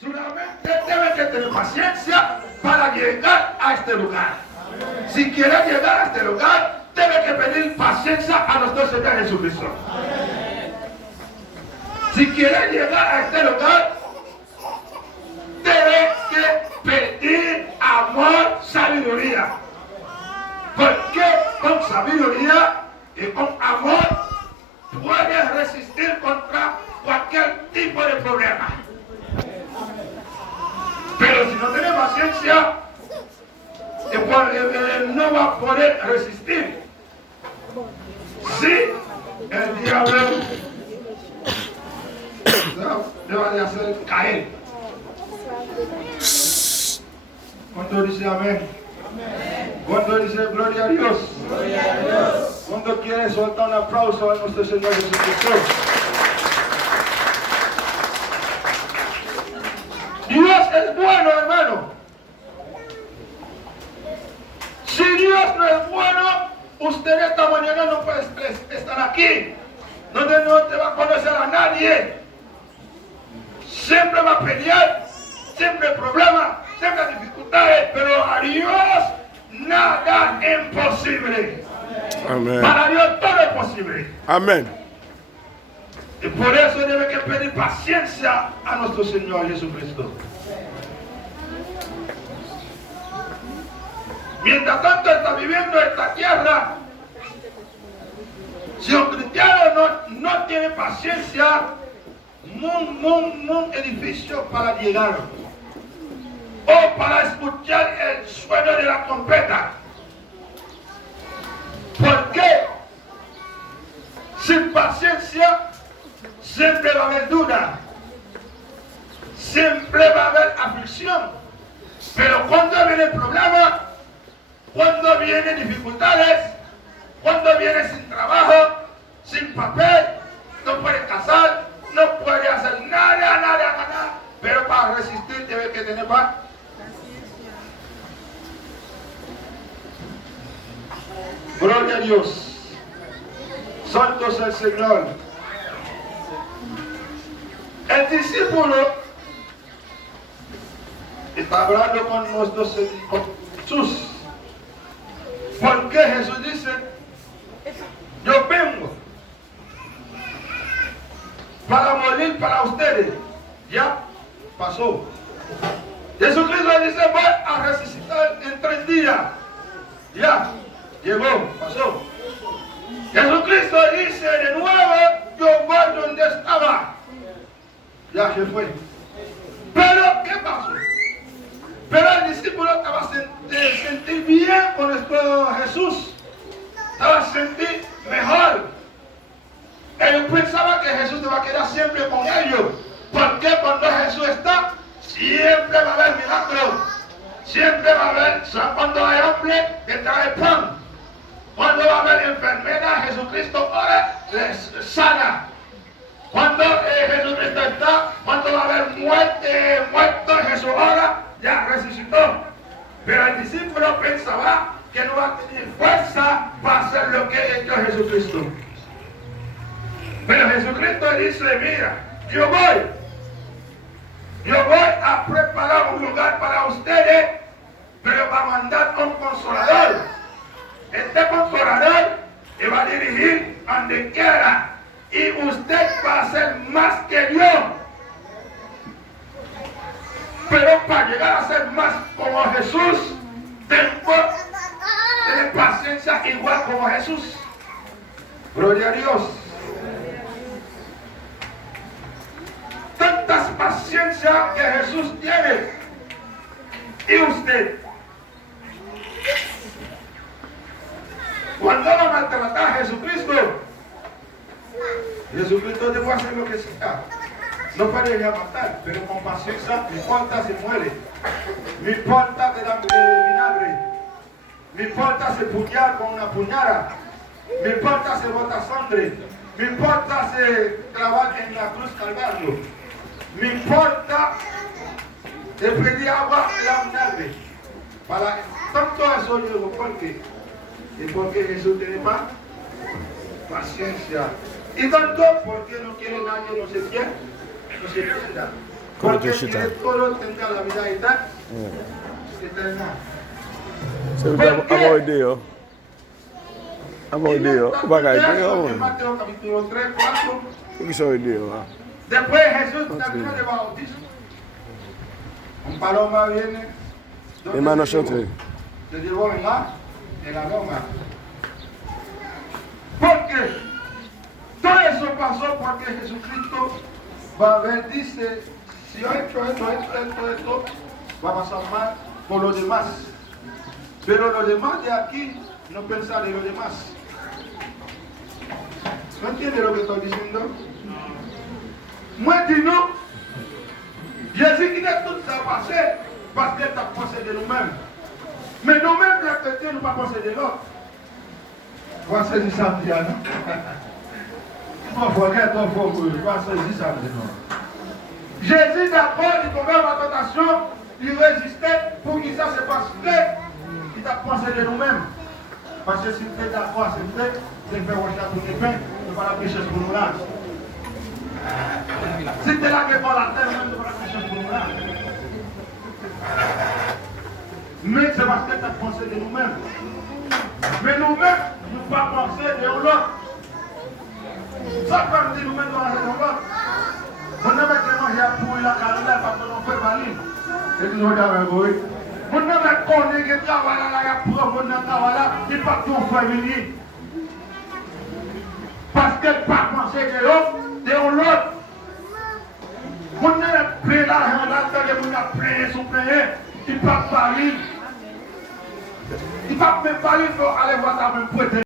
Solamente debe que tener paciencia para llegar a este lugar. Si quiere llegar a este lugar, debe que pedir paciencia a nuestro Señor Jesucristo. Si quiere llegar a este lugar, debe que pedir amor, sabiduría. Porque con sabiduría y con amor puedes resistir contra cualquier tipo de problema. Pero si no tiene paciencia, no va a poder resistir. Si el diablo le va a hacer caer. ¿Cuánto dice amén? ¿Cuánto dice gloria a Dios? ¿Cuánto quiere soltar un aplauso a nuestro Señor Jesucristo? Dios es bueno, hermano. Si Dios no es bueno, usted esta mañana no puede estar aquí. No te va a conocer a nadie. Siempre va a pelear, siempre problemas, siempre dificultades, pero a Dios nada es imposible. Amén. Para Dios todo es posible. Amén. Y por eso debe que pedir paciencia a nuestro Señor Jesucristo. Mientras tanto está viviendo esta tierra, si un cristiano no tiene paciencia, un edificio para llegar o para escuchar el sueno de la trompeta. ¿Por qué? Sin paciencia siempre va a haber duda, siempre va a haber aflicción. Pero cuando viene el problema, cuando vienen dificultades, cuando viene sin trabajo, sin papel, no puede casar, no puede hacer nada, pero para resistir debe que tener paz. Gloria a Dios. Santo es el Señor. El discípulo está hablando con nuestro Señor Jesús. Porque Jesús dice, yo vengo para morir para ustedes. Ya pasó. Jesucristo dice, voy a resucitar en 3 días. Ya llegó, pasó. Jesucristo dice de nuevo, yo voy donde estaba. Ya se fue. Pero, ¿qué pasó? Pero el discípulo estaba sentir bien con nuestro Jesús. Estaba sentir mejor. Ellos pensaban que Jesús se va a quedar siempre con ellos. Porque cuando Jesús está, siempre va a haber milagros. Siempre va a haber, cuando hay hambre, que trae pan. Cuando va a haber enfermedad, Jesucristo ora, les sana. Cuando Jesucristo está, cuando va a haber muerto, Jesús ora, ya resucitó. Pero el discípulo pensaba que no va a tener fuerza para hacer lo que hizo Jesucristo. Pero Jesucristo dice, mira, yo voy a preparar un lugar para ustedes, pero va a mandar un consolador. Este consolador le va a dirigir a donde quiera y usted va a ser más que Dios. Pero para llegar a ser más como Jesús, tengo que tener paciencia igual como Jesús. Gloria a Dios. Tantas paciencias que Jesús tiene. ¿Y usted? Cuando va a maltratar a Jesucristo, Jesucristo debe hacer lo que sea. No puede ir a matar, pero con paciencia, no importa si muere, no importa que da vinagre, no importa si puñal con una puñada, no importa si bota sangre, no importa si clavar en la cruz Calvario, no importa si pedir agua y la vinagre. Para tanto eso yo digo, ¿por qué? Y porque Jesús tiene más paciencia. Y tanto porque no quiere nadie, no se quiere, no se pierda. Porque si el coro tenga la vida y tal, eterna. Amo idea. Amo idea. Vaga idea. En Mateo capítulo 3, 4. ¿Qué soy idea? Después Jesús terminó de bautizar. Un paloma viene. Hermano Chantre. Se llevó en la loma. Porque todo eso pasó porque Jesucristo va a ver, dice, si yo he hecho esto, va a pasar mal por los demás. Pero los demás de aquí no pensan en los demás. ¿No entiendes lo que estoy diciendo? Moi, dis non. Jésus qui a tout ça passé parce qu'il a pensé de nous-mêmes. Mais nous-mêmes, les chrétiens, nous ne pas penser de l'autre. Vous saisir ça, Diane. Il faut regarder ton faux, vous saisir ça, Jésus, d'abord, il tombait dans la tentation, il résistait pour que ça se passe vrai. Il a pensé de nous-mêmes. Parce que si vous êtes d'accord, c'est vrai, vous devez faire recherche pour les pains, vous ne pas la pécher pour nous là. Si tu es là qui est pas la terre, même, tu ne pas la pécher pour nous là. Mais c'est parce que tu as pensé de nous-mêmes. Mais nous-mêmes, nous ne pas penser de l'autre. Ça quand dit nous-mêmes dans l'autre. On ne met que manger pour la carrière parce qu'on fait valide. Et tu nous regardes, oui. On ne met qu'on est que travail là, il y a pour on travail là, il n'y a pas tout faire venir. Parce qu'elle ne pas penser de l'autre, de l'autre. On ne met plein l'argent là, on a plein son plein, il ne pas valide. Il ne va même pas aller voir ta même prêter.